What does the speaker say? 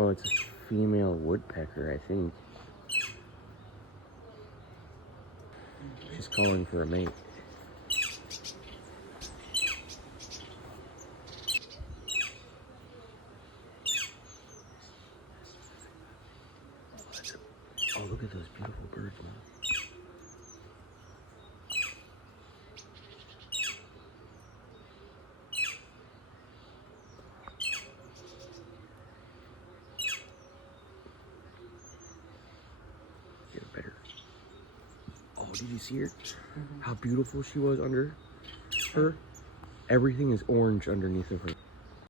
Oh, it's a female woodpecker, I think. She's calling for a mate. Oh, look at those beautiful birds, man. Get better. Oh, did you see her? How beautiful she was under her? Everything is orange underneath of her.